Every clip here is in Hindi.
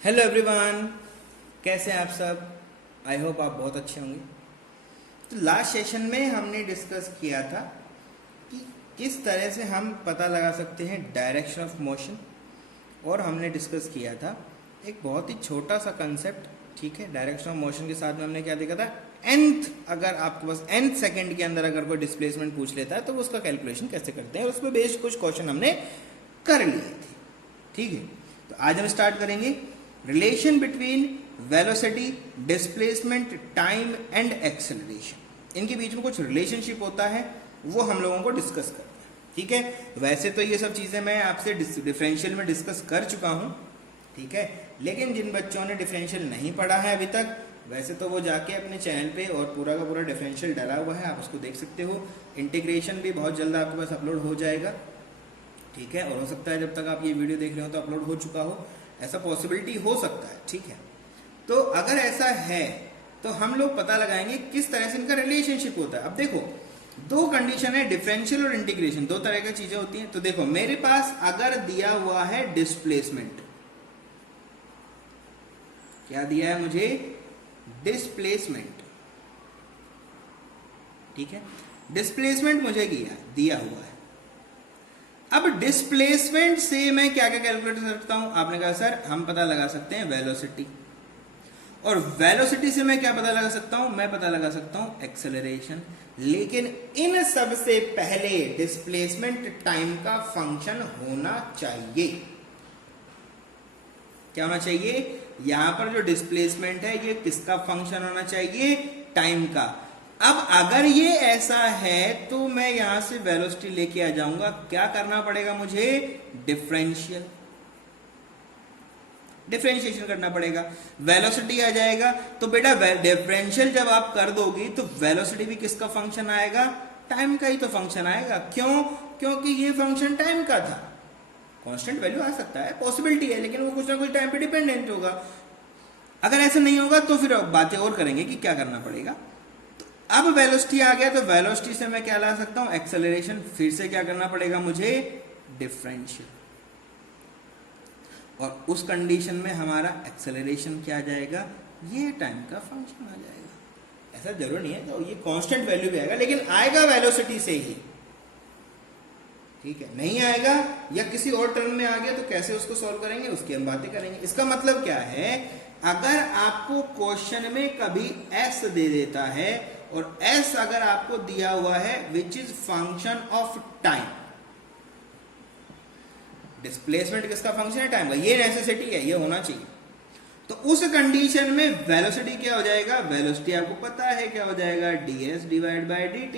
हेलो एवरीवन, कैसे हैं आप सब। आई होप आप बहुत अच्छे होंगे। तो लास्ट सेशन में हमने डिस्कस किया था कि किस तरह से हम पता लगा सकते हैं डायरेक्शन ऑफ मोशन, और हमने डिस्कस किया था एक बहुत ही छोटा सा कंसेप्ट। ठीक है, डायरेक्शन ऑफ मोशन के साथ में हमने क्या देखा था, nth, अगर आपके पास nth सेकंड के अंदर अगर कोई डिस्प्लेसमेंट पूछ लेता है तो वो उसका कैलकुलेशन कैसे करते हैं, और उस पर बेस्ड कुछ क्वेश्चन हमने कर लिए थे। ठीक है, तो आज हम स्टार्ट करेंगे relation between velocity, displacement, time and acceleration. इनके बीच में कुछ रिलेशनशिप होता है, वो हम लोगों को डिस्कस करना है। ठीक है, वैसे तो ये सब चीज़ें मैं आपसे डिफरेंशियल में डिस्कस कर चुका हूँ। ठीक है, लेकिन जिन बच्चों ने डिफरेंशियल नहीं पढ़ा है अभी तक, वैसे तो वो जाके अपने चैनल पे और पूरा का पूरा डिफरेंशियल डाला हुआ है, आप उसको देख सकते हो। इंटीग्रेशन भी बहुत जल्द आपके पास अपलोड हो जाएगा। ठीक है, और हो सकता है जब तक आप ये वीडियो देख रहे हो तो अपलोड हो चुका हो, ऐसा पॉसिबिलिटी हो सकता है। ठीक है, तो अगर ऐसा है तो हम लोग पता लगाएंगे किस तरह से इनका रिलेशनशिप होता है। अब देखो, दो कंडीशन है, डिफरेंशियल और इंटीग्रेशन, दो तरह की चीजें होती हैं। तो देखो, मेरे पास अगर दिया हुआ है डिस्प्लेसमेंट, क्या दिया है मुझे, डिस्प्लेसमेंट। ठीक है, डिस्प्लेसमेंट मुझे दिया हुआ है। अब डिस्प्लेसमेंट से मैं क्या क्या कैलकुलेट कर सकता हूं, आपने कहा सर हम पता लगा सकते हैं वेलोसिटी, और वेलोसिटी से मैं क्या पता लगा सकता हूं, मैं पता लगा सकता हूं एक्सेलरेशन। लेकिन इन सब से पहले डिस्प्लेसमेंट टाइम का फंक्शन होना चाहिए। क्या होना चाहिए, यहां पर जो डिस्प्लेसमेंट है ये किसका फंक्शन होना चाहिए, टाइम का। अब अगर ये ऐसा है तो मैं यहां से वेलोसिटी लेके आ जाऊंगा, क्या करना पड़ेगा मुझे, डिफरेंशिएशन करना पड़ेगा। वेलोसिटी आ जाएगा तो बेटा डिफरेंशियल जब आप कर दोगी तो वेलोसिटी भी किसका फंक्शन आएगा, टाइम का ही तो फंक्शन आएगा। क्यों, क्योंकि ये फंक्शन टाइम का था। कांस्टेंट वैल्यू आ सकता है, पॉसिबिलिटी है, लेकिन वो कुछ ना कुछ टाइम पे डिपेंडेंट होगा। अगर ऐसा नहीं होगा तो फिर बातें और करेंगे कि क्या करना पड़ेगा। अब वेलोसिटी आ गया तो वेलोसिटी से मैं क्या ला सकता हूं, एक्सेलरेशन। फिर से क्या करना पड़ेगा मुझे, डिफरेंशियल। और उस कंडीशन में हमारा एक्सेलरेशन क्या आ जाएगा, ये टाइम का फंक्शन आ जाएगा। ऐसा जरूर नहीं है तो ये कांस्टेंट वैल्यू भी आएगा, लेकिन आएगा वेलोसिटी से ही। ठीक है, नहीं आएगा या किसी और टर्म में आ गया तो कैसे उसको सॉल्व करेंगे, उसकी हम बातें करेंगे। इसका मतलब क्या है, अगर आपको क्वेश्चन में कभी एस दे देता है, और एस अगर आपको दिया हुआ है which is function of time, displacement किसका फंक्शन है, टाइम का, ये नेसेसिटी है, ये होना चाहिए। तो उस कंडीशन में वेलोसिटी क्या हो जाएगा, वेलोसिटी आपको पता है क्या हो जाएगा, ds डिवाइड बाय dt,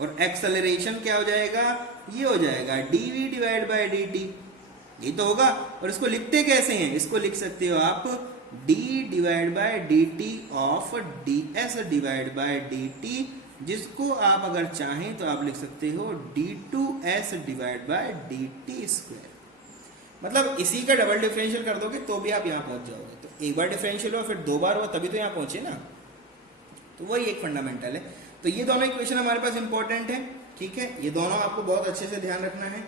और एक्सेलरेशन क्या हो जाएगा, ये हो जाएगा dv डिवाइड बाय dt। ये तो होगा। और इसको लिखते कैसे हैं, इसको लिख सकते हो आप d divide by dt of ds divide by dt, जिसको आप अगर चाहें तो आप लिख सकते हो d2s divide by dt square. मतलब इसी का डबल डिफरेंशियल कर दोगे तो भी आप यहां पहुंच जाओगे। तो एक बार डिफरेंशियल हुआ, फिर दो बार हुआ, तभी तो यहां पहुंचे ना। तो वही एक फंडामेंटल है। तो ये दोनों इक्वेशन हमारे पास इंपॉर्टेंट है। ठीक है, ये दोनों आपको बहुत अच्छे से ध्यान रखना है।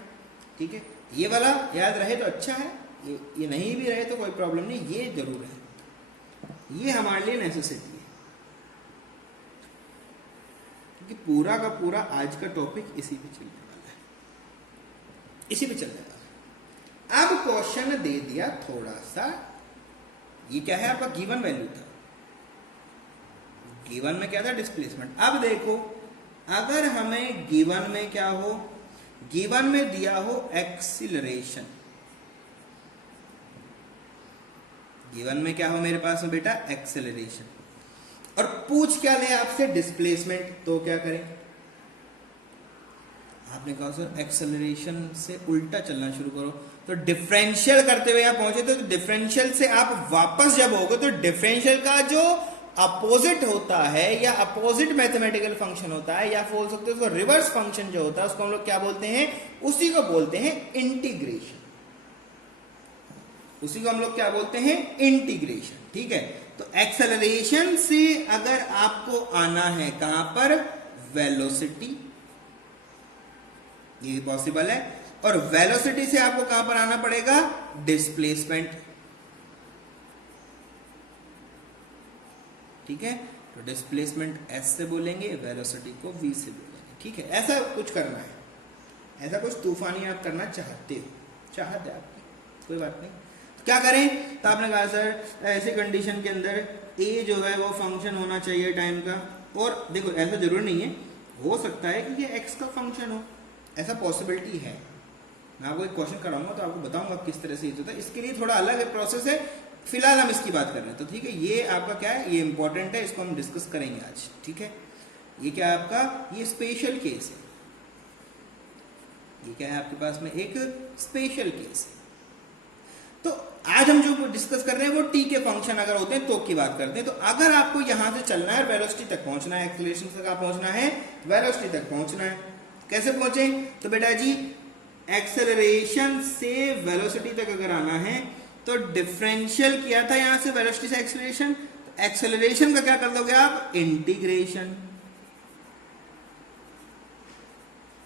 ठीक है, ये वाला याद रहे तो अच्छा है, ये नहीं भी रहे तो कोई प्रॉब्लम नहीं, ये जरूर है, ये हमारे लिए नेसेसिटी है, क्योंकि पूरा का पूरा आज का टॉपिक इसी पे चलने वाला है, इसी पे चल जाएगा। अब क्वेश्चन दे दिया थोड़ा सा, ये क्या है आपका गिवन वैल्यू था, गिवन में क्या था, डिस्प्लेसमेंट। अब देखो, अगर हमें गिवन में क्या हो, गिवन में दिया हो एक्सीलरेशन, गिवन में क्या हो मेरे पास में बेटा, एक्सेलरेशन, और पूछ क्या ले आपसे, डिस्प्लेसमेंट, तो क्या करें, आपने कहा सर एक्सेलरेशन से उल्टा चलना शुरू करो। तो डिफरेंशियल करते हुए यहां पहुंचे तो डिफरेंशियल से आप वापस जब होगे तो डिफरेंशियल का जो अपोजिट होता है, या अपोजिट मैथमेटिकल फंक्शन होता है, या बोल सकते हो उसको रिवर्स फंक्शन जो होता है, उसको हम लोग क्या बोलते हैं, उसी को बोलते हैं इंटीग्रेशन। उसी को हम लोग क्या बोलते हैं, इंटीग्रेशन। ठीक है, तो एक्सेलरेशन से अगर आपको आना है कहां पर, वेलोसिटी, ये पॉसिबल है, और वेलोसिटी से आपको कहां पर आना पड़ेगा, डिस्प्लेसमेंट। ठीक है। तो डिस्प्लेसमेंट एस से बोलेंगे, वेलोसिटी को वी से बोलेंगे, ठीक है। ऐसा कुछ करना है, ऐसा कुछ तूफानी आप करना चाहते हो, चाहते आपकी, कोई बात नहीं। तो क्या करें, तो आपने कहा सर ऐसे कंडीशन के अंदर ए जो है वो फंक्शन होना चाहिए टाइम का, और देखो ऐसा जरूरी नहीं है, हो सकता है कि ये एक्स का फंक्शन हो, ऐसा पॉसिबिलिटी है। मैं आपको एक क्वेश्चन कराऊंगा तो आपको बताऊंगा किस तरह से यूज होता है, इसके लिए थोड़ा अलग प्रोसेस है, फिलहाल हम इसकी बात कर रहे हैं। तो ठीक है, ये आपका क्या है, ये इंपॉर्टेंट है, इसको हम डिस्कस करेंगे आज, ठीक है। ये क्या है आपका, ये स्पेशल केस है, ये क्या है आपके पास में एक स्पेशल केस है। तो आज हम जो डिस्कस कर रहे हैं वो टी के फंक्शन अगर होते हैं तो की बात करते हैं। तो अगर आपको यहां से चलना है, वेलोसिटी तक पहुंचना है, एक्सीलरेशन तक आप पहुंचना है, वेलोसिटी तक पहुंचना है, कैसे पहुंचे, तो बेटा जी एक्सेलरेशन से वेलोसिटी तक अगर आना है तो डिफरेंशियल किया था यहां से वेलोसिटी से एक्सेलरेशन, तो एक्सेलरेशन का क्या कर दोगे आप, इंटीग्रेशन,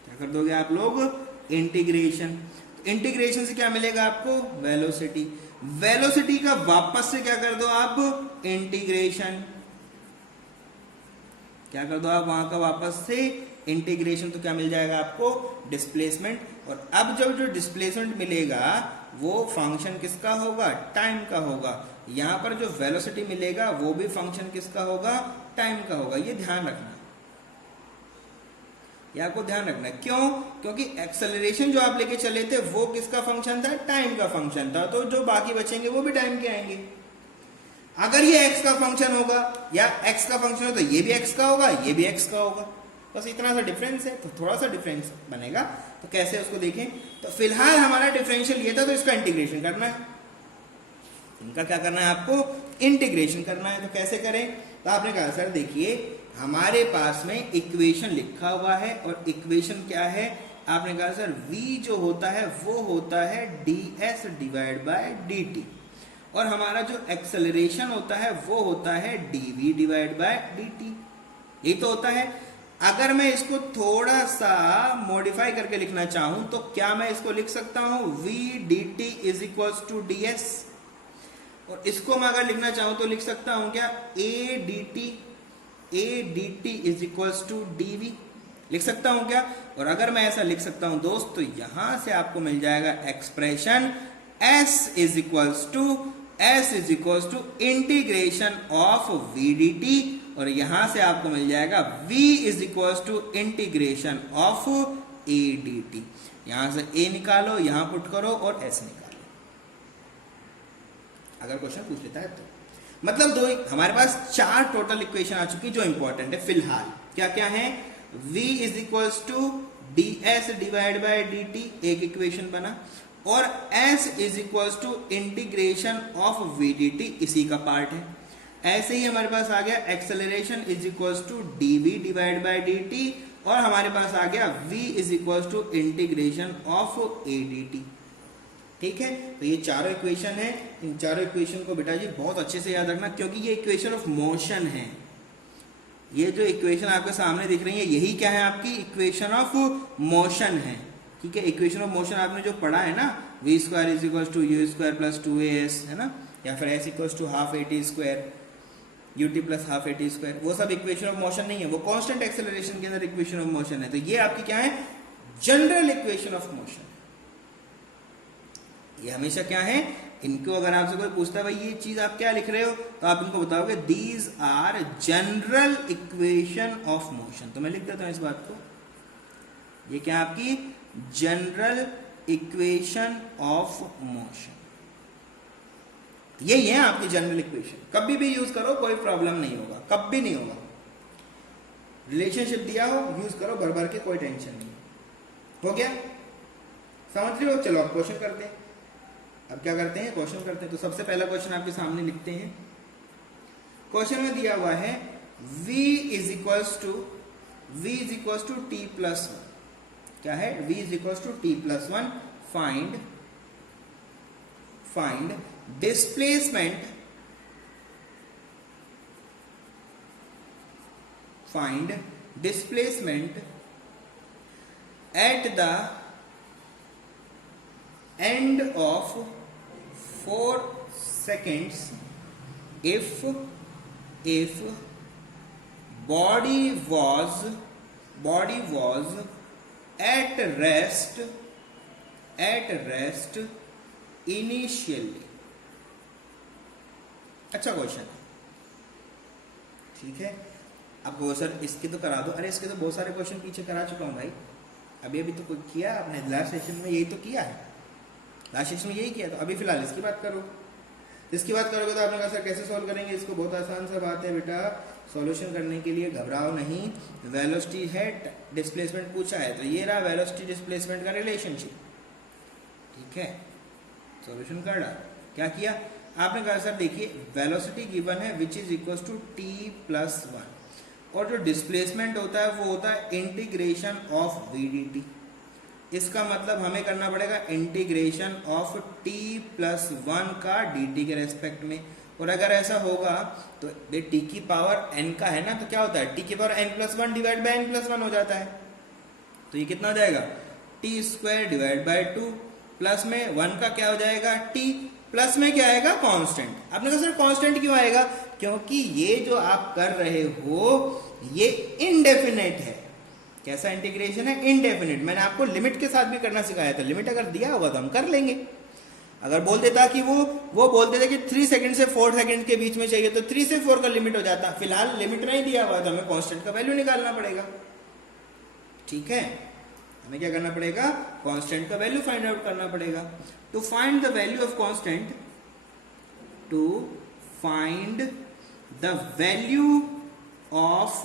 क्या कर दोगे आप लोग, इंटीग्रेशन। इंटीग्रेशन से क्या मिलेगा आपको, वेलोसिटी, वेलोसिटी का वापस से क्या कर दो आप, इंटीग्रेशन, क्या कर दो आप वहां का वापस से इंटीग्रेशन, तो क्या मिल जाएगा आपको, डिस्प्लेसमेंट। और अब जब जो डिस्प्लेसमेंट मिलेगा वो फंक्शन किसका होगा, टाइम का होगा। यहां पर जो वेलोसिटी मिलेगा वो भी फंक्शन किसका होगा, टाइम का होगा। ये ध्यान रखना, ये आपको ध्यान रखना है। क्यों, क्योंकि एक्सेलरेशन जो आप लेके चले थे वो किसका फंक्शन था, टाइम का फंक्शन था, तो जो बाकी बचेंगे वो भी टाइम के आएंगे। अगर ये x का फंक्शन होगा या x का फंक्शन हो तो ये भी x का होगा, ये भी x का होगा, बस इतना सा डिफरेंस है, तो थोड़ा सा डिफरेंस बनेगा। तो कैसे उसको देखें, तो फिलहाल हमारा डिफरेंशियल ये था, तो इसका इंटीग्रेशन करना है, इनका क्या करना है आपको, इंटीग्रेशन करना है। तो कैसे करें, तो आपने कहा सर देखिए हमारे पास में इक्वेशन लिखा हुआ है, और इक्वेशन क्या है, आपने कहा सर v जो होता है वो होता है ds डिवाइड बाय dt, और हमारा जो एक्सेलरेशन होता है वो होता है dv डिवाइड बाय dt, यही तो होता है। अगर मैं इसको थोड़ा सा मॉडिफाई करके लिखना चाहूं तो क्या मैं इसको लिख सकता हूं, v dt is equals to ds, और इसको मैं अगर लिखना चाहूं तो लिख सकता हूं क्या, a dt is equals to dv, लिख सकता हूं क्या। और अगर मैं ऐसा लिख सकता हूं दोस्त, तो यहां से आपको मिल जाएगा expression s is equals to integration of v dt, और यहां से आपको मिल जाएगा v is equals to integration of a dt। यहां से a निकालो, यहां पुट करो और s निकालो, अगर क्वेश्चन पूछ लेता है तो। मतलब दो, हमारे पास 4 टोटल इक्वेशन आ चुकी जो इंपॉर्टेंट है फिलहाल। क्या क्या है, v is equals to ds divide by dt एक इक्वेशन बना, और s is equals to integration of v dt इसी का पार्ट है। ऐसे ही हमारे पास आ गया acceleration is equals to dv divide by dt, और हमारे पास आ गया v is equals to integration of a dt, ठीक है। तो ये चारों इक्वेशन है, इन चारों इक्वेशन को बेटा जी बहुत अच्छे से याद रखना, क्योंकि ये इक्वेशन ऑफ मोशन है। ये जो इक्वेशन आपके सामने दिख रही है यही क्या है, आपकी इक्वेशन ऑफ मोशन है, ठीक है। इक्वेशन ऑफ मोशन आपने जो पढ़ा है ना, v square is equal to u square plus 2as, है ना, या फिर s equal to half at square ut plus half at square, वो सब इक्वेशन ऑफ मोशन नहीं है, वो कांस्टेंट एक्सेलरेशन के अंदर इक्वेशन ऑफ मोशन है। तो ये आपकी क्या है, जनरल इक्वेशन ऑफ मोशन। ये हमेशा क्या है, इनको अगर आपसे कोई पूछता है भाई ये चीज आप क्या लिख रहे हो, तो आप इनको बताओगे these are general equation of motion. तो मैं लिख देता हूं इस बात को, ये क्या आपकी जनरल इक्वेशन ऑफ मोशन, यही है आपकी जनरल इक्वेशन। कभी भी यूज करो, कोई प्रॉब्लम नहीं होगा, कभी नहीं होगा। रिलेशनशिप दिया हो यूज करो भर भर के, कोई टेंशन नहीं। हो गया, समझ रहे हो। चलो अब क्वेश्चन करते हैं। अब क्या करते हैं, क्वेश्चन करते हैं। तो सबसे पहला क्वेश्चन आपके सामने लिखते हैं। क्वेश्चन में दिया हुआ है v is equals to t plus 1। क्या है, v is equals to t plus 1। Find displacement at the end of 4 seconds if if body was at rest initially। अच्छा क्वेश्चन, ठीक है। अब सर इसके तो करा दो, अरे इसके तो बहुत सारे क्वेश्चन पीछे करा चुका हूँ भाई, अभी तो कुछ किया आपने लास्ट सेशन में, यही तो किया है, लास्ट सेशन में यही किया। तो अभी फिलहाल इसकी बात करो, इसकी बात करोगे तो आपने कहा सर कैसे सॉल्व करेंगे इसको, बहुत आसान सा बात है बेटा, सॉल्यूशन करने के लिए घबराओ नहीं। वेलोसिटी है, डिस्प्लेसमेंट पूछा है, तो ये रहा वेलोसिटी डिस्प्लेसमेंट का रिलेशनशिप, ठीक है। सॉल्यूशन कर रहा, क्या किया आपने कहा सर देखिए वेलोसिटी गिवन है विच इज इक्वल टू t+1, और जो डिस्प्लेसमेंट होता है वो होता है इंटीग्रेशन ऑफ vdt। इसका मतलब हमें करना पड़ेगा इंटीग्रेशन ऑफ t+1 का dt के रेस्पेक्ट में। और अगर ऐसा होगा तो t की पावर n का है ना, तो क्या होता है t की power n+1 divide by n+1 हो जाता है। तो ये कितना हो जाएगा t² / 2, प्लस में 1 का क्या हो जाएगा t, प्लस में क्या आएगा कांस्टेंट। आपने कहा सर कांस्टेंट क्यों आएगा, क्योंकि ये जो आप कर रहे हो ये इनडेफिनेट है। कैसा इंटीग्रेशन है, इनडेफिनेट। मैंने आपको लिमिट के साथ भी करना सिखाया था, लिमिट अगर दिया होगा तो हम कर लेंगे। अगर बोल देता कि वो बोल देता कि 3 सेकंड से 4 सेकंड के बीच में चाहिए तो 3 से 4 का लिमिट हो जाता। फिलहाल लिमिट नहीं दिया हुआ तो हमें कांस्टेंट का वैल्यू निकालना पड़ेगा, ठीक है। हमें क्या करना पड़ेगा, कांस्टेंट का वैल्यू फाइंड आउट करना पड़ेगा। To find the value of constant, to find the value of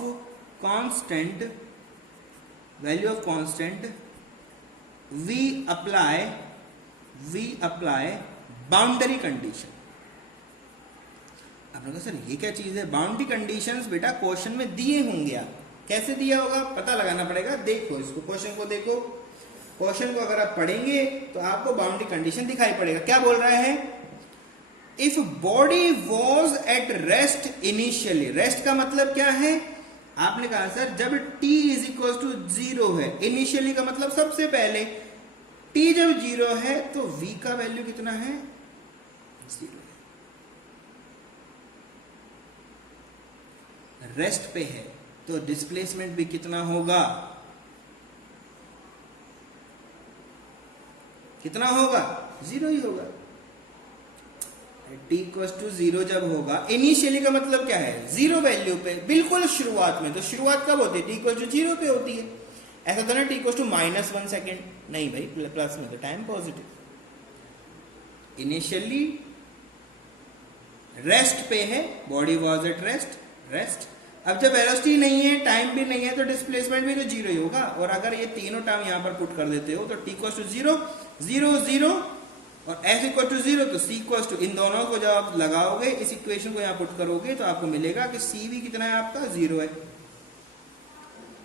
constant, value of constant we apply boundary condition. आपने कहा सर ये क्या चीज है, बाउंड्री कंडीशंस बेटा क्वेश्चन में दिए होंगे, आप कैसे दिया होगा पता लगाना पड़ेगा। देखो इसको, क्वेश्चन को देखो, क्वेश्चन को अगर आप पढ़ेंगे तो आपको बाउंड्री कंडीशन दिखाई पड़ेगा। क्या बोल रहा है, if body was at rest initially. Rest का मतलब क्या है, आपने कहा सर जब t = 0 है, इनिशियली का मतलब सबसे पहले, t जब 0 है तो v का वैल्यू कितना है, 0 है। रेस्ट पे है तो डिस्प्लेसमेंट भी कितना होगा, कितना होगा, 0 ही होगा। t = 0 जब होगा, इनिशियली का मतलब क्या है, 0 वैल्यू पे, बिल्कुल शुरुआत में। तो शुरुआत कब होती है, t = 0 पे होती है। ऐसा तो ना t = -1 सेकेंड, नहीं भाई, प्लस में तो टाइम पॉजिटिव। इनिशियली रेस्ट पे है, बॉडी वॉज एट रेस्ट। अब जब वेलोसिटी नहीं है, टाइम भी नहीं है, तो डिस्प्लेसमेंट भी तो 0 ही होगा। और अगर ये तीनों टर्म यहां पर पुट कर देते हो तो t = 0, 0, 0 और s = 0, तो c = इन दोनों को जब आप लगाओगे, इस इक्वेशन को यहां पुट करोगे तो आपको मिलेगा कि c भी कितना है आपका, 0 है।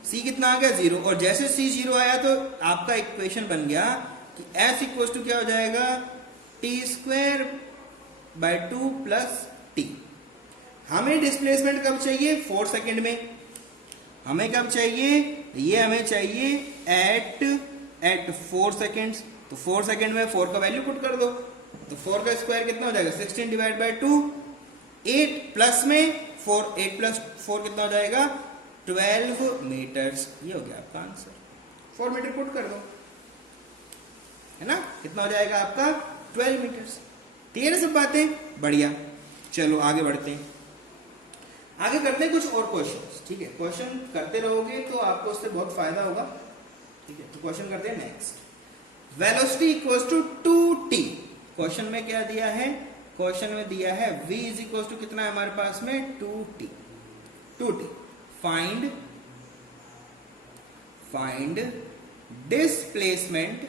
c कितना आ गया, 0। और जैसे c 0 आया तो आपका इक्वेशन बन गया कि s = क्या हो जाएगा, t² / 2 + t। हमें डिस्प्लेसमेंट कब चाहिए, 4 सेकंड में। हमें कब चाहिए, ये हमें चाहिए एट 4 सेकंड्स। तो 4 सेकंड में 4 का वैल्यू पुट कर दो, तो 4 का स्क्वायर कितना हो जाएगा, 16 / 2, 8 प्लस में 4, 8 + 4 कितना हो जाएगा, 12 मीटर्स। ये हो गया आपका आंसर। 4 मीटर पुट कर दो, है ना, कितना हो जाएगा आपका, 12 मीटर्स। क्लियर है सब बातें, बढ़िया। चलो आगे बढ़ते हैं, आगे करते हैं कुछ और क्वेश्चंस, ठीक है। क्वेश्चन करते रहोगे तो आपको उससे बहुत फायदा होगा, ठीक है। तो क्वेश्चन करते हैं नेक्स्ट। Velocity = 2t। क्वेश्चन में क्या दिया है, क्वेश्चन में दिया है v = कितना है हमारे पास में, 2t। Find displacement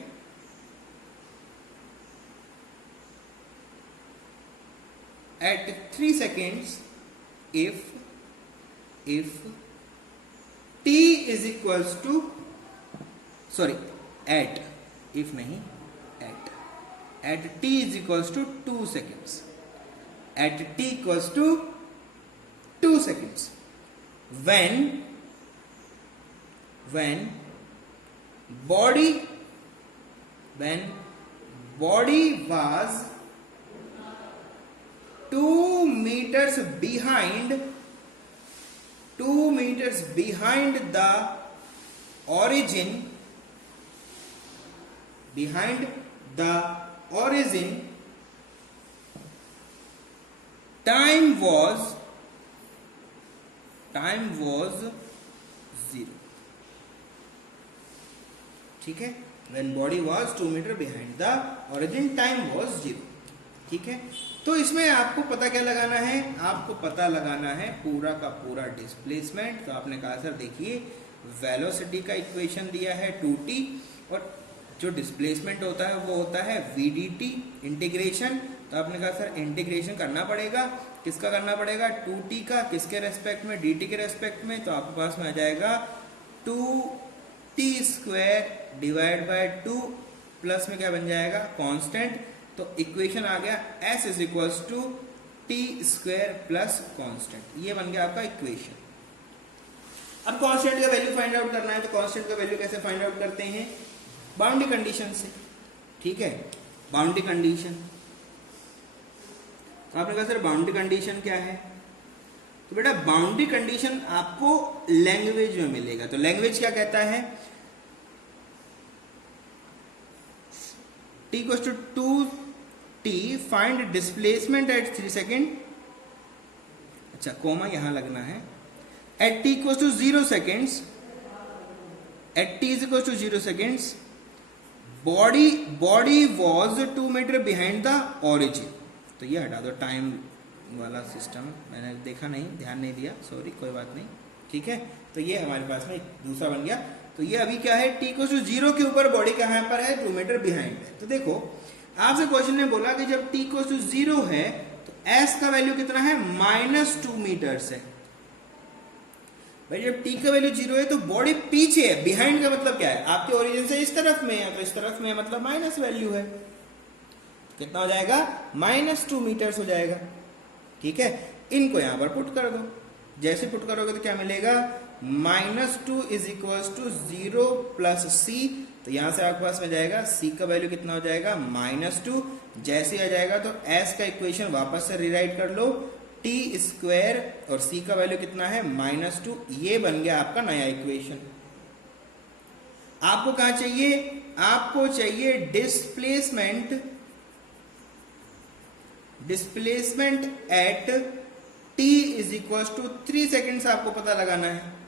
at 3 seconds if t is equals to, sorry, at t is equals to 2 seconds, at t equals to 2 seconds, when body was 2 meters behind 2 meters behind the origin, time was 0. ठीक है, when body was 2 meter behind the origin, time was 0. ठीक है, तो इसमें आपको पता क्या लगाना है, आपको पता लगाना है पूरा का पूरा डिस्प्लेसमेंट। तो आपने कहा सर देखिए वेलोसिटी का इक्वेशन दिया है 2t और जो डिस्प्लेसमेंट होता है वो होता है vdt इंटीग्रेशन। तो आपने कहा सर इंटीग्रेशन करना पड़ेगा, किसका करना पड़ेगा, 2t का, किसके रेस्पेक्ट में, dt के रेस्पेक्ट में। तो आपके पास में आ जाएगा 2t square divide by 2 plus में क्या बन जाएगा कांस्टेंट। तो इक्वेशन आ गया s is equals to T square plus constant, ये बन गया आपका इक्वेशन। अब कांस्टेंट का वैल्यू फाइंड आउट करना है, तो कांस्टेंट का वैल्यू कैसे फाइंड आउट करते हैं, बाउंड्री कंडीशन से। ठीक है, बाउंड्री कंडीशन, आपने कहा सर बाउंड्री कंडीशन क्या है, तो बेटा बाउंड्री कंडीशन आपको लैंग्वेज में मिलेगा। तो लैंग्वेज क्या कहता है, t equals to 2t find displacement at 3 second, अच्छा कोमा यहां लगना है, at t equals to 0 seconds, at t is equals to 0 seconds body was 2 meter behind the origin। तो ये हटा दो, टाइम वाला सिस्टम मैंने देखा नहीं, ध्यान नहीं दिया, सॉरी, कोई बात नहीं। ठीक है, तो ये हमारे पास में दूसरा बन गया। तो ये अभी क्या है, t इक्वल टू 0 के ऊपर बॉडी कहां पर है, 2 मीटर बिहाइंड है। तो देखो आपसे क्वेश्चन ने बोला कि जब t इक्वल टू 0 है तो s का वैल्यू कितना है, -2 मीटर्स है। भाई जब t का वैल्यू 0 है तो बॉडी पीछे है, बिहाइंड का मतलब क्या है, आपके ओरिजिन से इस तरफ में है, तो इस तरफ में मतलब माइनस वैल्यू है, कितना हो जाएगा, -2 मीटर्स हो जाएगा। ठीक है, इनको यहां पर पुट कर दो, जैसे पुट करोगे तो क्या मिलेगा, -2 is equal to 0 plus c। तो यहां से आपके पास में जाएगा c का वैल्यू कितना हो जाएगा, -2। जैसे आ जाएगा तो s का इक्वेशन वापस से रिराइट कर लो, t स्क्वायर और c का वैल्यू कितना है, -2। ये बन गया आपका नया इक्वेशन। आपको कहां चाहिए, आपको चाहिए displacement at t is equal to 3 seconds आपको पता लगाना है।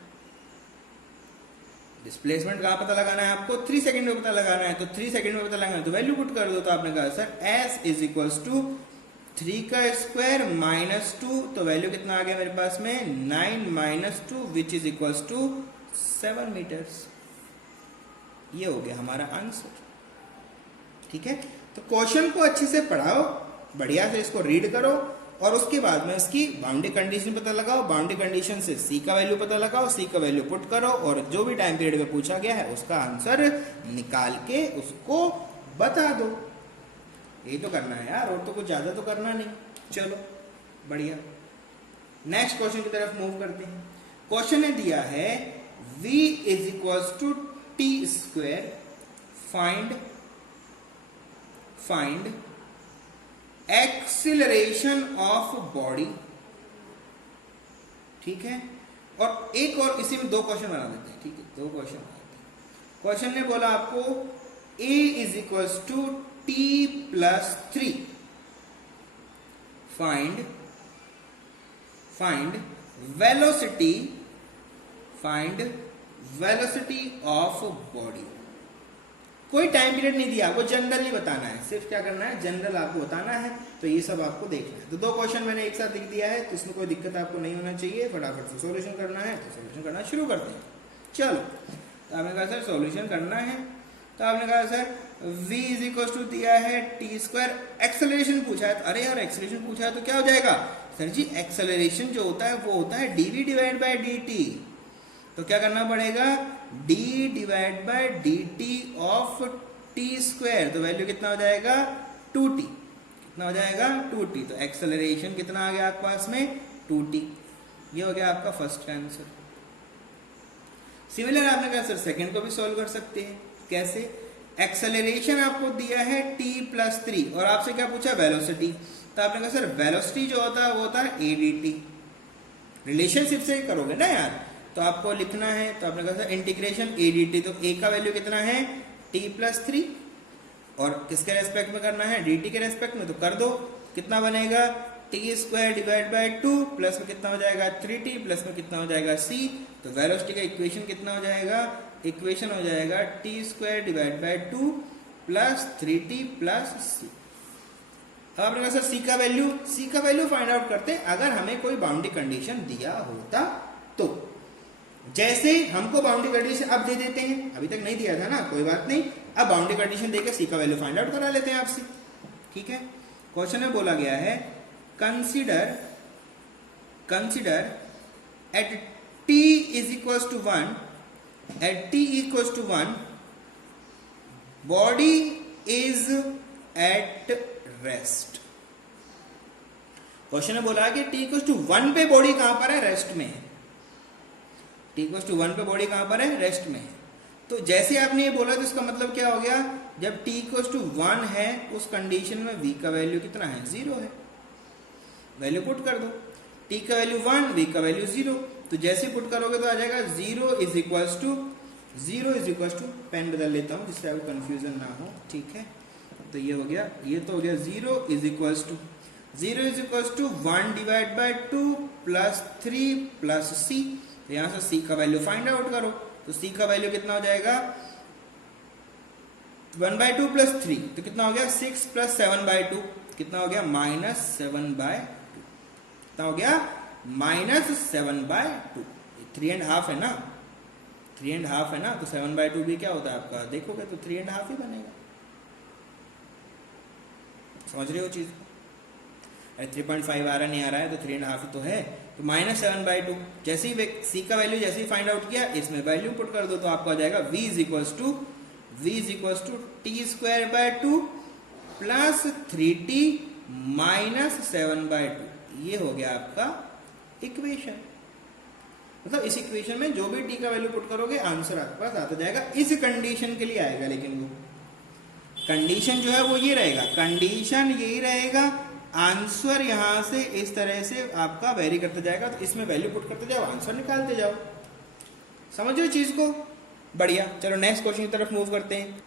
डिस्प्लेसमेंट कहां पता लगाना है आपको, 3 सेकंड में पता लगाना है। तो 3 सेकंड में पता लगाना है तो वैल्यू पुट कर दो। तो आपने कहा sir s is equal to 3 का स्क्वायर -2, तो वैल्यू कितना आ गया मेरे पास में, 9 - 2 which is equal to 7 metres. ये हो गया हमारा आंसर। ठीक है, तो क्वेश्चन को अच्छे से पढ़ाओ, बढ़िया से इसको रीड करो और उसके बाद में इसकी बाउंड्री कंडीशन पता लगाओ, बाउंड्री कंडीशन से c का वैल्यू पता लगाओ, c का वैल्यू पुट करो और जो भी टाइम पीरियड में पूछा गया है उसका आंसर निकाल के उसको बता दो। यही तो करना है यार, और तो कुछ ज्यादा तो करना नहीं। चलो बढ़िया, नेक्स्ट क्वेश्चन की तरफ मूव करते हैं। क्वेश्चन ने दिया है v is equal to T square, find acceleration of body. ठीक है, और एक और इसी में 2 क्वेश्चन बना देते हैं। ठीक है, 2 क्वेश्चन बनाते हैं। क्वेश्चन ने बोला आपको a is equal to t plus 3 find velocity of body. कोई टाइम पीरियड नहीं दिया, आपको जनरल ही बताना है, सिर्फ क्या करना है, जनरल आपको बताना है। तो ये सब आपको देखना है। तो 2 क्वेश्चन मैंने एक साथ लिख दिया है, तो इसमें कोई दिक्कत आपको नहीं होना चाहिए। फटाफट से सॉल्यूशन करना है, तो सॉल्यूशन करना शुरू करते हैं। चलो, तो आपने कहा सर सॉल्यूशन करना है, तो आपने कहा sir v is equal to दिया है टी स्क्वायर, एक्सेलरेशन पूछा है। अरे यार एक्सेलरेशन पूछा है तो क्या हो जाएगा सर जी, एक्सेलरेशन जो होता है वो होता है dv डिवाइड बाय dt। तो क्या करना पड़ेगा, d divide by dt of T square. तो वैल्यू कितना हो जाएगा, 2t। कितना हो जाएगा, 2t। तो एक्सेलरेशन कितना आ गया आपके पास में, 2t। ये हो गया आपका फर्स्ट आंसर। सिमिलर आपने कहा सर सेकंड को भी सॉल्व कर सकते हैं। कैसे, एक्सेलरेशन आपको दिया है t प्लस 3 और आपसे क्या पूछा, वेलोसिटी। तो आपने कहा सर वेलोसिटी जो होता है वो होता है a dt। रिलेशनशिप से ही करोगे ना यार। तो आपको लिखना है, तो आपने कहा इंटीग्रेशन ए डी टी, तो ए का वैल्यू कितना है t+3, और किसके रेस्पेक्ट में करना है, dt के रेस्पेक्ट में, तो कर दो। कितना बनेगा t² डिवाइड बाय 2, प्लस में कितना हो जाएगा 3t, प्लस में कितना हो जाएगा c। तो वेलोसिटी का इक्वेशन कितना हो जाएगा, इक्वेशन हो जाएगा t² divide by 2 plus 3t plus c। अब आपने कहा सर c का वैल्यू फाइंड आउट करते हैं अगर हमें कोई बाउंड्री कंडीशन दिया होता तो। जैसे हमको बाउंड्री कंडीशन अब दे देते हैं, अभी तक नहीं दिया था ना, कोई बात नहीं, अब बाउंड्री कंडीशन देके सी का वैल्यू फाइंड आउट करा लेते हैं आपसे। ठीक है, क्वेश्चन में बोला गया है consider at t is equal to 1, at t equal to 1 body is at rest. Question में बोला कि t इक्वल टू 1 पे बॉडी कहां पर है, रेस्ट में है। t इक्वल टू 1 पे बॉडी कहां पर है, रेस्ट में है। तो जैसे आपने ये बोला तो इसका मतलब क्या हो गया, जब t इक्वल टू 1 है उस कंडीशन में v का वैल्यू कितना है, 0 है। वैल्यू पुट कर दो, t का वैल्यू 1, v का वैल्यू 0। तो जैसे पुट करोगे तो आ जाएगा 0 इज इक्वल टू, पेन बदल लेता हूं जिससे आपको कंफ्यूजन ना हो। ठीक है, तो ये हो गया, ये तो हो गया 0 is equal to 1 divide by 2 plus 3 plus c। तो यहां से c का वैल्यू फाइंड आउट करो, तो c का वैल्यू कितना हो जाएगा 1/2 प्लस 3, तो कितना हो गया 6 प्लस 7/2, कितना हो गया -7/2, कितना हो गया -7/2। 3.5 है ना, 3.5 है ना, तो 7/2 भी क्या होता है आपका, देखोगे तो 3.5 ही बनेगा। समझ रहे हो चीज, 3.5 आ रहा नहीं आ रहा है तो 3.5 तो है, तो -7/2। जैसे ही c का वैल्यू जैसे ही फाइंड आउट किया, इसमें वैल्यू पुट कर दो, तो आपका आ जाएगा v is equal to t² plus 3t minus 7/2। ये हो गया आपका इक्वेशन। मतलब इस इक्वेशन में जो भी t का वैल्यू पुट करोगे आंसर आपके पास आता जाएगा। इस कंडीशन के लिए आएगा, लेकिन वो कंडीशन जो है वो ये रहेगा, कंडीशन यही रहेगा, आंसर यहां से इस तरह से आपका वेरी करते जाएगा। तो इसमें वैल्यू पुट करते जाओ, आंसर निकालते जाओ। समझो चीज को, बढ़िया। चलो नेक्स्ट क्वेश्चन की तरफ मूव करते हैं।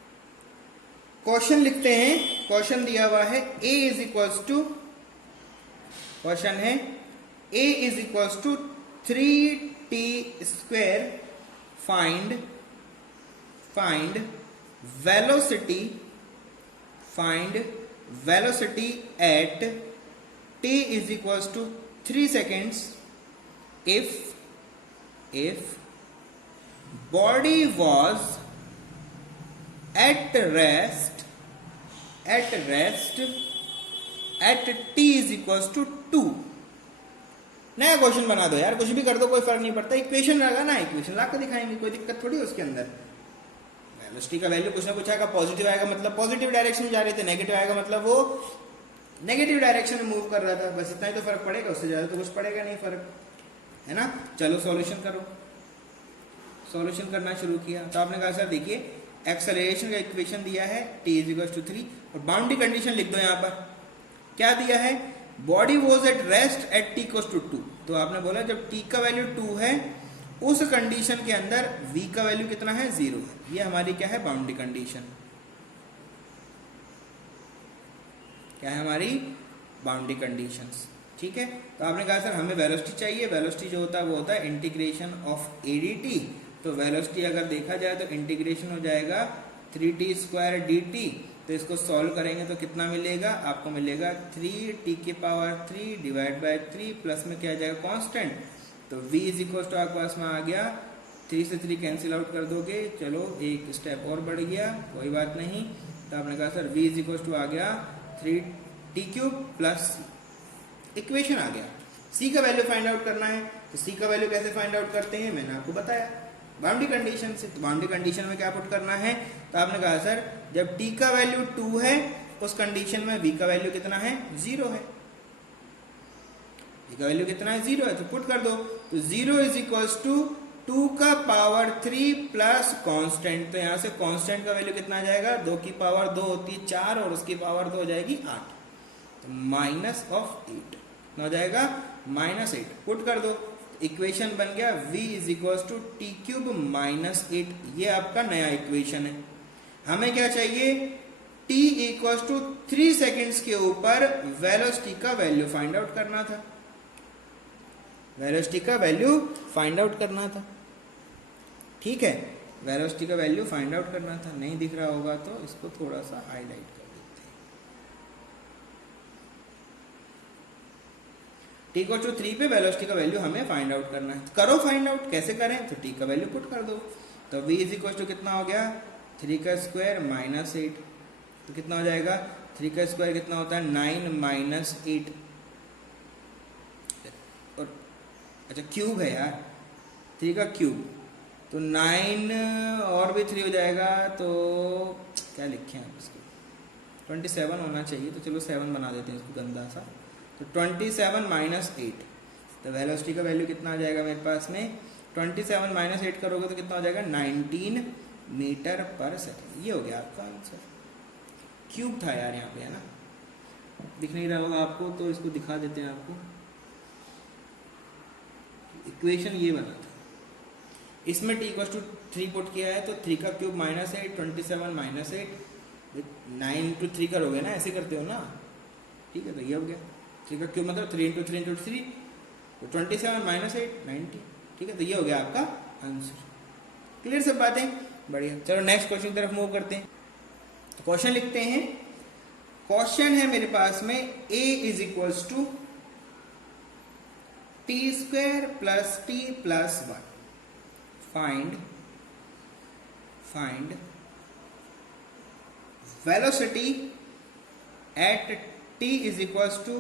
क्वेश्चन लिखते हैं, क्वेश्चन दिया हुआ है a is equal to, question है a is equal to 3t², find velocity at t is equals to 3 seconds if body was at rest at t is equals to 2। नया क्वेश्चन बना दो यार, कुछ भी कर दो, कोई फर्क नहीं पड़ता। इक्वेशन लगा ना, इक्वेशन ला कर दिखाएंगे, कोई दिक्कत थोड़ी है उसके अंदर। वेलोसिटी का वैल्यू कुछ ना कुछ आएगा, पॉजिटिव आएगा मतलब पॉजिटिव डायरेक्शन में जा रहे थे, नेगेटिव आएगा मतलब वो नेगेटिव डायरेक्शन में मूव कर रहा था। बस इतना ही तो फर्क पड़ेगा, उससे ज्यादा तो कुछ पड़ेगा नहीं फर्क, है ना। चलो सॉल्यूशन करो, सॉल्यूशन करना शुरू किया। तो आपने कहा सर देखिए एक्सेलरेशन का इक्वेशन दिया है t इज इक्वल टू 3, और बाउंड्री कंडीशन लिख दो। यहाँ पर क्या दिया है, body was at rest at t equal to 2। तो आपने बोला जब t का वैल्यू 2 है उस कंडीशन के अंदर v का वैल्यू कितना है, 0 है। ये हमारी क्या है, बाउंड्री कंडीशन। क्या है हमारी बाउंड्री कंडीशंस। ठीक है, तो आपने कहा सर हमें वेलोसिटी चाहिए। वेलोसिटी जो होता है वो होता है integration of A D T. तो वेलोसिटी अगर देखा जाए तो इंटीग्रेशन हो जाएगा 3t² dt। तो इसको सॉल्व करेंगे तो कितना मिलेगा, आपको मिलेगा 3t³ डिवाइड बाय 3 प्लस में क्या आ जाएगा कांस्टेंट। तो v इज इक्वल टू आपके पास में आ गया 3 से 3 कैंसिल आउट कर दोगे, चलो एक स्टेप और बढ़ गया, कोई बात नहीं। तो आपने कहा sir v is equal to आ गया 3t³ प्लस इक्वेशन आ गया। c का वैल्यू फाइंड आउट करना है, तो c का वैल्यू कैसे फाइंड आउट करते हैं मैंने आपको बताया, बाउंड्री कंडीशन से। तो बाउंड्री कंडीशन में क्या पुट करना है, तो आपने कहा सर जब t का वैल्यू 2 है उस कंडीशन में v का वैल्यू कितना है, 0 है। v का वैल्यू कितना है, 0 है, तो पुट कर दो। तो 0 इज इक्वल टू 2 का पावर 3 प्लस कांस्टेंट। तो यहां से कांस्टेंट का वैल्यू कितना आ जाएगा, 2 की पावर 2 होती है 4 और उसकी पावर 2 हो जाएगी 8। तो -8 हो जाएगा, -8 पुट कर दो। इक्वेशन बन गया v is equal to T cube minus 8, ये आपका नया इक्वेशन है। हमें क्या चाहिए, t इक्वल टू 3 सेकेंड्स के ऊपर वेलोसिटी का वैल्यू फाइंड आउट करना था, वेलोसिटी का वैल्यू फाइंड आउट करना था। ठीक है, वेलोसिटी का वैल्यू फाइंड आउट करना था। नहीं दिख रहा होगा तो इसको थोड़ा सा हाईलाइट कर देते हैं। t इक्वल टू 3 पे वेलोसिटी का वैल्यू हमें फाइंड आउट करना है। करो फाइंड आउट, कैसे करें, तो t का वैल्यू पुट कर दो। तो v इज इक्वल टू कितना हो गया, 3 का स्क्वायर माइनस 8, तो कितना हो जाएगा, 3 का स्क्वायर कितना होता है, 9 माइनस 8, और अच्छा क्यूब है यार, 3 का क्यूब, तो 9 और भी 3 हो जाएगा, तो क्या लिखें आप इसको, 27 होना चाहिए, तो चलो 7 बना देते हैं इसको गंदा सा। तो 27 माइनस 8, तो वेलोसिटी का वैल्यू कितना आ जाएगा मेरे पास में, 27 माइनस 8 करोगे तो कितना हो जाएगा, 19 मीटर पर सेकेंड। ये हो गया आपका आंसर। क्यूब था यार यहाँ पे, है ना, दिख नहीं रहा होगा आपको, तो इसको दिखा देते हैं आपको। इक्वेशन ये बना था, इसमें t इक्वल टू 3 पुट किया है, तो 3 का क्यूब माइनस 8, 27 माइनस 8, 9 इंटू 3 करोगे ना, ऐसे करते हो ना। ठीक है, तो ये हो गया, 3 का क्यूब मतलब 3 इंटू 3 इंटू 3, तो 27 माइनस 8, 90। ठीक है, तो ये हो गया आपका आंसर। क्लियर सब बातें, बढ़िया। चलो नेक्स्ट क्वेश्चन की तरफ मूव करते हैं। तो क्वेश्चन लिखते हैं। क्वेश्चन है मेरे पास में a is equal to T square plus T plus 1, find velocity at t is equals to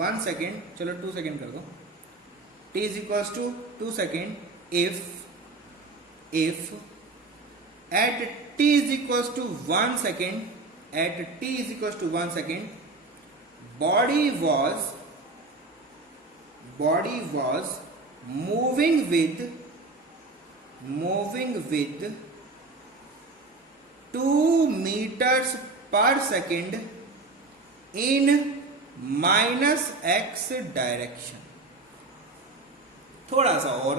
1 second, चलो 2 सेकेंड कर दो, t is equals to 2 second if at t is equals to 1 second, at t is equals to 1 second, body was moving with 2 meters per second in minus x direction. थोड़ा सा और,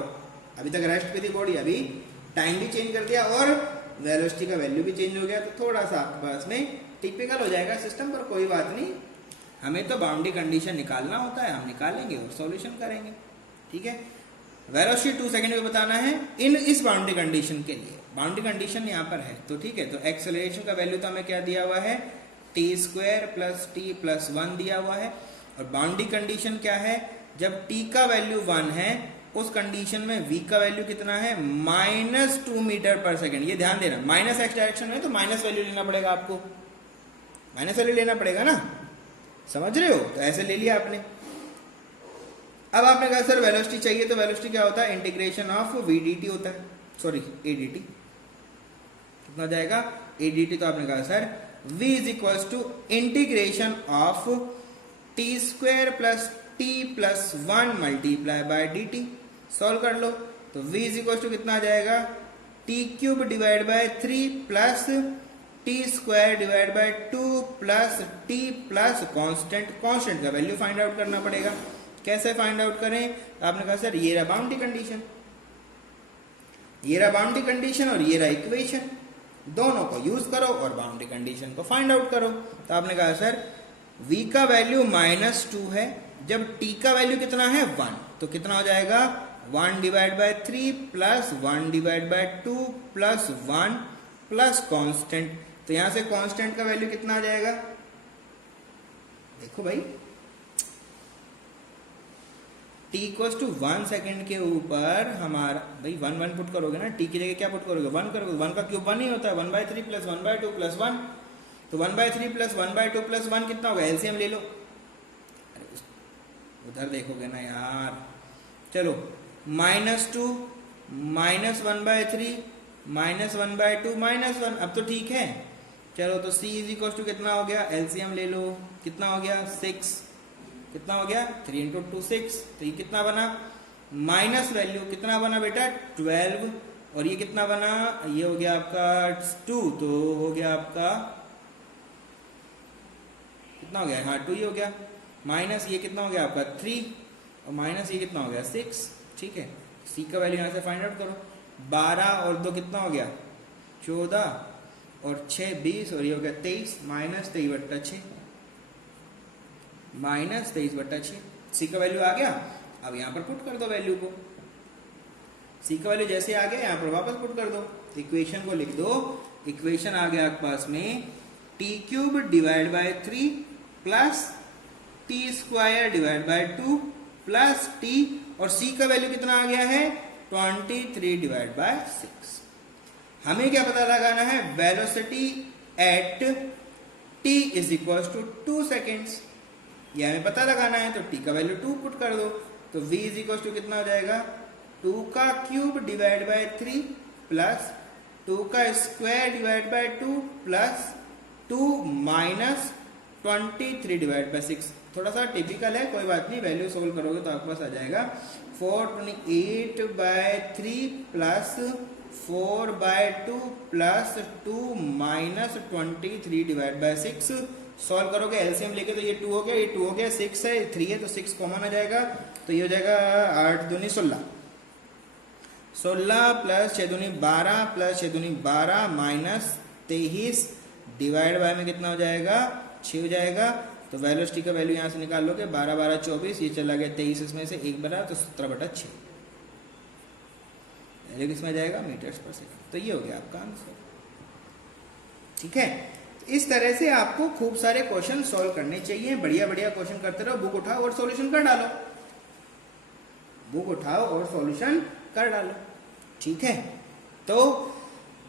अभी तक रेस्ट पे थी बॉडी, अभी टाइम भी चेंज कर दिया और वेलोसिटी का वैल्यू भी चेंज हो गया, तो थोड़ा सा आपके पास में टिपिकल हो जाएगा सिस्टम, पर कोई बात नहीं, हमें तो बाउंड्री कंडीशन निकालना होता है, हम निकालेंगे और सॉल्यूशन करेंगे। ठीक है, वेलोसिटी 2 सेकंड में बताना है इन इस बाउंड्री कंडीशन के लिए, बाउंड्री कंडीशन यहाँ पर है, तो ठीक है। तो एक्सेलरेशन का वैल्यू तो हमें क्या दिया हुआ है, T square plus T plus 1 दिया हुआ है, और बाउंड्री कंडीशन क्या है, जब टी का वैल्यू 1 है उस कंडीशन में v का वैल्यू कितना है, -2 मीटर पर सेकेंड। ये ध्यान देना, माइनस एक्स डायरेक्शन में तो माइनस वैल्यू लेना पड़ेगा आपको, माइनस वैल्यू लेना पड़ेगा ना, समझ रहे हो, तो ऐसे ले लिया आपने। अब आपने कहा सर वेलोसिटी चाहिए, तो वेलोसिटी क्या होता है, इंटीग्रेशन ऑफ v dt होता है, सॉरी a dt, कितना हो जाएगा a dt, तो आपने कहा sir v is equal to integration of T square plus T plus 1 multiply by D T. Solve कर लो, तो v इज इक्वल टू कितना आ जाएगा, T cube divide by 3 plus T square divide by 2 plus T plus constant, constant का वैल्यू फाइंड आउट करना पड़ेगा। कैसे फाइंड आउट करें, तो आपने कहा सर ये रहा बाउंड्री कंडीशन, ये रहा बाउंड्री कंडीशन और ये रहा इक्वेशन, दोनों को यूज करो और बाउंड्री कंडीशन को फाइंड आउट करो। तो आपने कहा सर v का वैल्यू -2 है, जब t का वैल्यू कितना है 1, तो कितना हो जाएगा 1 divide bye 3 plus 1 divide by 2 plus 1 plus constant, तो यहां से कांस्टेंट का वैल्यू कितना आ जाएगा, देखो भाई, t इक्वल टू 1 सेकेंड के ऊपर हमारा भाई 1 1 पुट करोगे ना, t की जगह क्या पुट करोगे, 1 करोगे, 1 का क्यूब 1 ही होता है, 1/3 प्लस 1/2 प्लस 1, तो 1/3 प्लस 1/2 प्लस 1 कितना होगा, एलसीएम ले लो। अरे उधर देखोगे ना यार, चलो -2 -1/3 -1/2 -1, अब तो ठीक है। चलो तो c इज इक्वल टू कितना हो गया, एलसीएम ले लो, कितना हो गया 6, कितना हो गया 3 इंटू 2 6, तो ये कितना बना, माइनस वैल्यू कितना बना बेटा 12, और ये कितना बना, ये हो गया आपका 2, तो हो गया आपका कितना हो गया, हाँ 2 ही हो गया, माइनस ये कितना हो गया आपका 3, और माइनस ये कितना हो गया 6, ठीक है, सी का वैल्यू यहाँ से फाइंड आउट करो। 12 और 2 कितना हो गया 14 और 6 20 और ये हो गया 23 माइनस 23/6 माइनस 23/6। सी का वैल्यू आ गया। अब यहाँ पर पुट कर दो वैल्यू को। सी का वैल्यू जैसे आ गया यहाँ पर वापस पुट कर दो, इक्वेशन को लिख दो। इक्वेशन आ गया आपके पास में t³ divide by 3 plus t² divide by 2 plus t, और c का वैल्यू कितना आ गया है 23 डिवाइड बाय 6। हमें क्या पता लगाना है, velocity at t is equal to 2 seconds, ये हमें पता लगाना है। तो t का वैल्यू 2 पुट कर दो, तो v इज इक्वल टू कितना हो जाएगा 2³ divide by 3 plus 2² divide by 2 plus 2 minus 23 divide by 6। थोड़ा सा टिपिकल है, कोई बात नहीं, वैल्यू सोल्व करोगे तो आपके पास आ जाएगा 428/3 plus 4/2 plus 2 minus 23 divide by 6। Solve करोगे एलसीएम लेके तो ये 2 हो गया, ये 2 हो गया, 6 है, 3 है, तो 6 कॉमन आ जाएगा, तो ये हो जाएगा 8 दूनी 16, 16 प्लस 6 दूनी 12 प्लस 6 दूनी 12 माइनस 23 डिवाइड बाय में कितना हो जाएगा 6 हो जाएगा। तो वेलोसिटी का वैल्यू यहाँ से निकाल लोगे 12 12 24, ये चला गया 23, इसमें से 1 बना तो 17/6 वैल्यू किसमें जाएगा मीटर्स पर सेकंड। तो ये हो गया आपका आंसर। ठीक है, इस तरह से आपको खूब सारे क्वेश्चन सॉल्व करने चाहिए, बढ़िया बढ़िया क्वेश्चन करते रहो, बुक उठाओ और सॉल्यूशन कर डालो, बुक उठाओ और सॉल्यूशन कर डालो। ठीक है, तो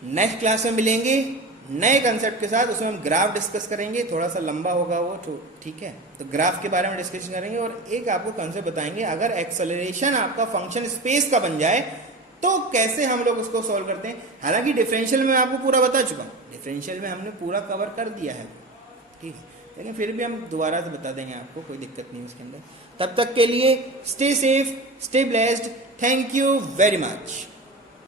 नेक्स्ट क्लास में मिलेंगे नए कंसेप्ट के साथ, उसमें हम ग्राफ डिस्कस करेंगे, थोड़ा सा लंबा होगा वो, ठीक है, तो ग्राफ के बारे में डिस्कशन करेंगे और एक आपको कंसेप्ट बताएंगे, अगर एक्सेलरेशन आपका फंक्शन स्पेस का बन जाए तो कैसे हम लोग उसको सॉल्व करते हैं। हालांकि डिफरेंशियल में आपको पूरा बता चुका, डिफरेंशियल में हमने पूरा कवर कर दिया है, ठीक है, लेकिन फिर भी हम दोबारा से बता देंगे आपको, कोई दिक्कत नहीं उसके अंदर। तब तक के लिए stay safe, stay blessed, thank you very much.